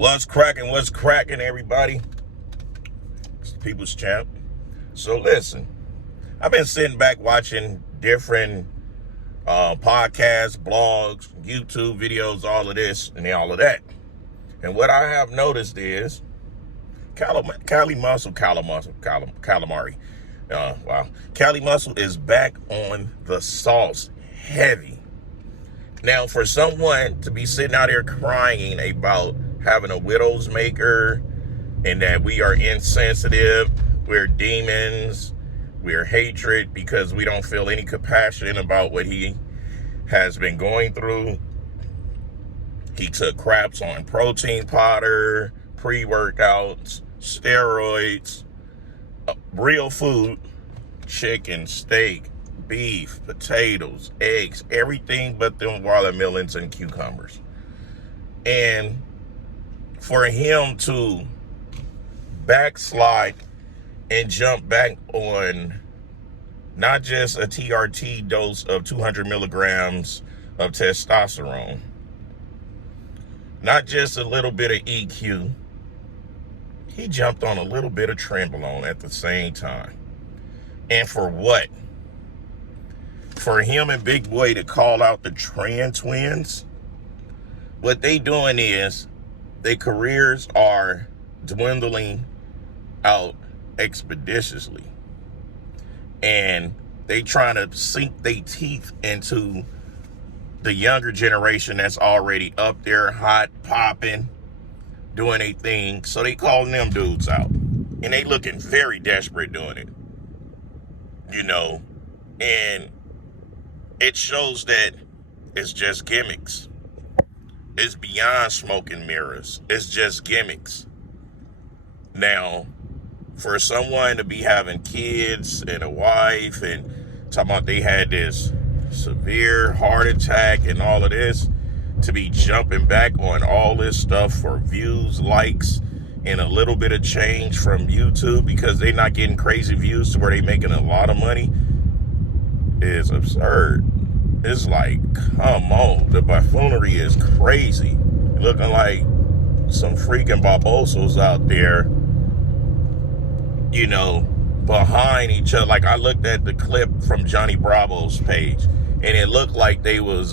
What's cracking, everybody? It's the People's Champ. So listen, I've been sitting back watching different podcasts, blogs, YouTube videos, all of this and all of that. And what I have noticed is Cali Muscle, calamari. Cali Muscle is back on the sauce, heavy. Now, for someone to be sitting out here crying about having a widow's maker and that we are insensitive, we're demons, we're hatred because we don't feel any compassion about what he has been going through. He took craps on protein powder, pre-workouts, steroids, real food, chicken, steak, beef, potatoes, eggs, everything but them watermelons and cucumbers. And for him to backslide and jump back on not just a TRT dose of 200 milligrams of testosterone, not just a little bit of EQ, he jumped on a little bit of Trenbolone at the same time. And for what? For him and Big Boy to call out the Tren twins, what they doing is their careers are dwindling out expeditiously. And they trying to sink their teeth into the younger generation that's already up there, hot, popping, doing a thing. So they calling them dudes out. And they looking very desperate doing it. You know, and it shows that it's just gimmicks. It's beyond smoke and mirrors. It's just gimmicks. Now, for someone to be having kids and a wife and talking about they had this severe heart attack and all of this, to be jumping back on all this stuff for views, likes, and a little bit of change from YouTube because they're not getting crazy views to where they're making a lot of money is absurd. It's like, come on, the buffoonery is crazy. Looking like some freaking babosos out there, you know, behind each other. Like I looked at the clip from Johnny Bravo's page and it looked like they was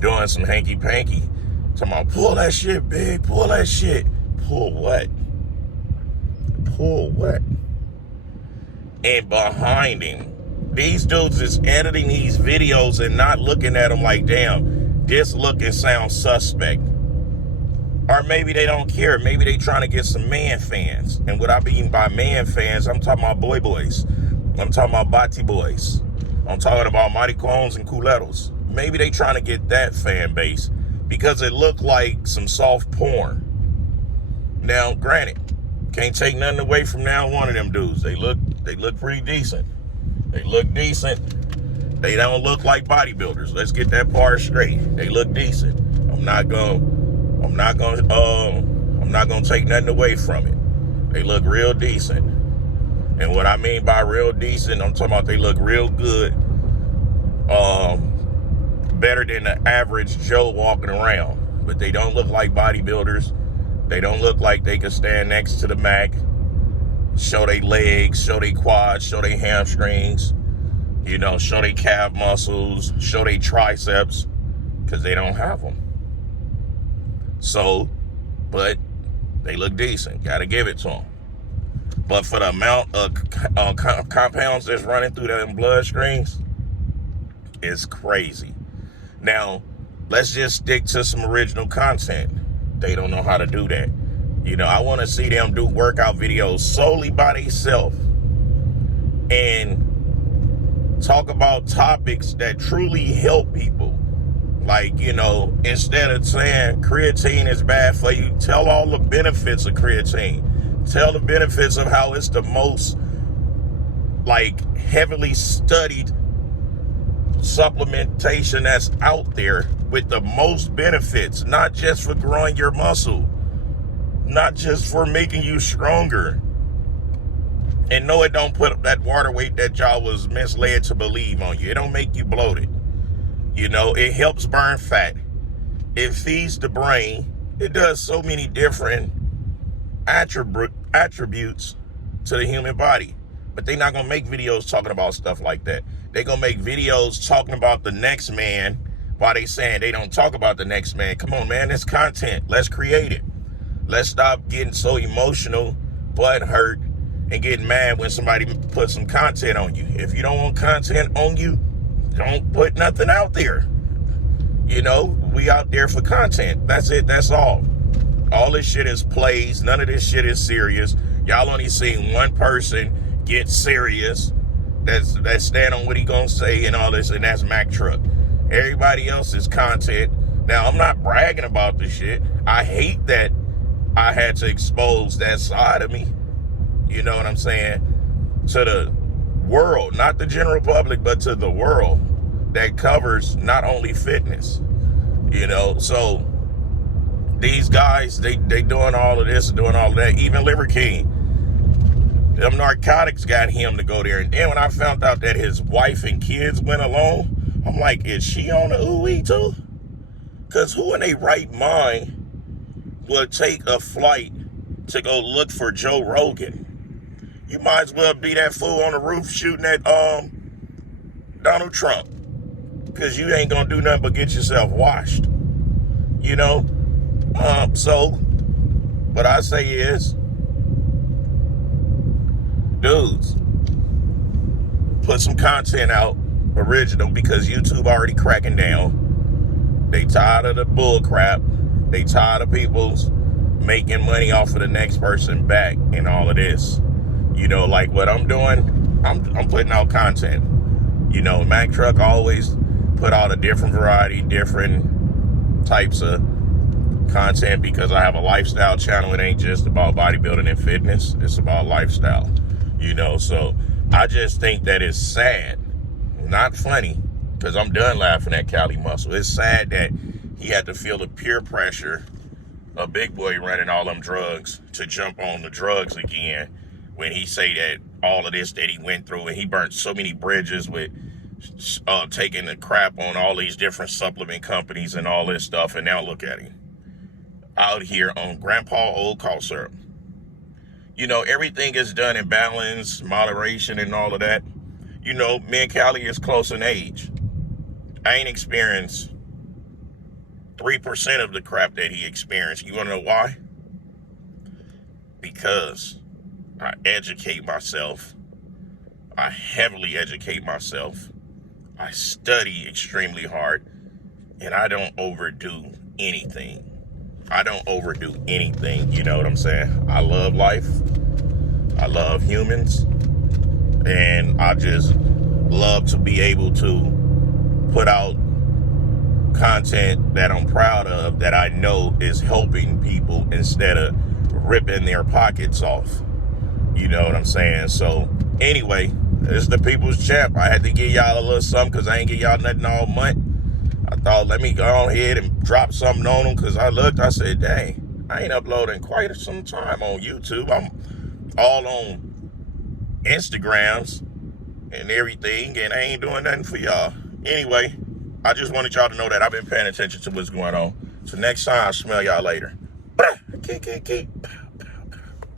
doing some hanky-panky. Talking about, pull that shit, big, pull that shit. Pull what? Pull what? And behind him, these dudes is editing these videos and not looking at them like, damn, this look and sound suspect. Or maybe they don't care. Maybe they trying to get some man fans. And what I mean by man fans, I'm talking about boys. I'm talking about bati boys. I'm talking about maricones and culeros. Maybe they trying to get that fan base because it looked like some soft porn. Now, granted, can't take nothing away from now one of them dudes. They look pretty decent. They look decent. They don't look like bodybuilders. Let's get that part straight. They look decent. I'm not gonna take nothing away from it. They look real decent. And what I mean by real decent, I'm talking about they look real good. Better than the average Joe walking around. But they don't look like bodybuilders. They don't look like they can stand next to the Mac, show their legs, show their quads, show their hamstrings, you know, show their calf muscles, show their triceps, because they don't have them. So, but they look decent. Got to give it to them. But for the amount of compounds that's running through them bloodstreams, it's crazy. Now, let's just stick to some original content. They don't know how to do that. You know, I want to see them do workout videos solely by themselves and talk about topics that truly help people. Like, you know, instead of saying creatine is bad for you, tell all the benefits of creatine. Tell the benefits of how it's the most, like, heavily studied supplementation that's out there with the most benefits, not just for growing your muscle, not just for making you stronger. And no, it don't put that water weight that y'all was misled to believe on you. It don't make you bloated. You know, it helps burn fat. It feeds the brain. It does so many different attributes to the human body. But they're not going to make videos talking about stuff like that. They're going to make videos talking about the next man while they saying they don't talk about the next man. Come on, man. It's content. Let's create it. Let's stop getting so emotional, butt hurt, and getting mad when somebody puts some content on you. If you don't want content on you, don't put nothing out there. You know, we out there for content. That's it. That's all. All this shit is plays. None of this shit is serious. Y'all only seen one person get serious. That's stand on what he gonna say and all this, and that's Mac Truck. Everybody else is content. Now, I'm not bragging about this shit. I hate that I had to expose that side of me. You know what I'm saying? To the world, not the general public, but to the world that covers not only fitness. You know, so these guys, they doing all of this and doing all of that. Even Liver King, them narcotics got him to go there. And then when I found out that his wife and kids went alone, I'm like, is she on the ooey too? Because who in their right mind would take a flight to go look for Joe Rogan? You might as well be that fool on the roof shooting at Donald Trump. Because you ain't going to do nothing but get yourself washed. You know? So, what I say is, dudes, put some content out, original, because YouTube already cracking down. They tired of the bull crap. They tired of people's making money off of the next person back and all of this. You know, like what I'm doing, I'm putting out content. You know, Mac Truck always put out a different variety, different types of content, because I have a lifestyle channel. It ain't just about bodybuilding and fitness. It's about lifestyle. You know, so I just think that it's sad, not funny, because I'm done laughing at Cali Muscle. It's sad that he had to feel the peer pressure of Big Boy running all them drugs to jump on the drugs again, when he say that all of this that he went through, and he burnt so many bridges with taking the crap on all these different supplement companies and all this stuff, and now look at him out here on Grandpa Old Cough Syrup. You know, everything is done in balance, moderation, and all of that. You know, me and Cali is close in age. I ain't experienced 3% of the crap that he experienced. You want to know why? Because I educate myself. I heavily educate myself. I study extremely hard. And I don't overdo anything. You know what I'm saying? I love life. I love humans. And I just love to be able to put out content that I'm proud of, that I know is helping people instead of ripping their pockets off. You know what I'm saying? So anyway, this is the People's Champ. I had to give y'all a little something because I ain't give y'all nothing all month. I thought, let me go ahead and drop something on them, because I looked, I said, dang, I ain't uploading quite some time on YouTube. I'm all on Instagrams and everything, and I ain't doing nothing for y'all. Anyway, I just wanted y'all to know that I've been paying attention to what's going on. So next time, I'll smell y'all later. Keep.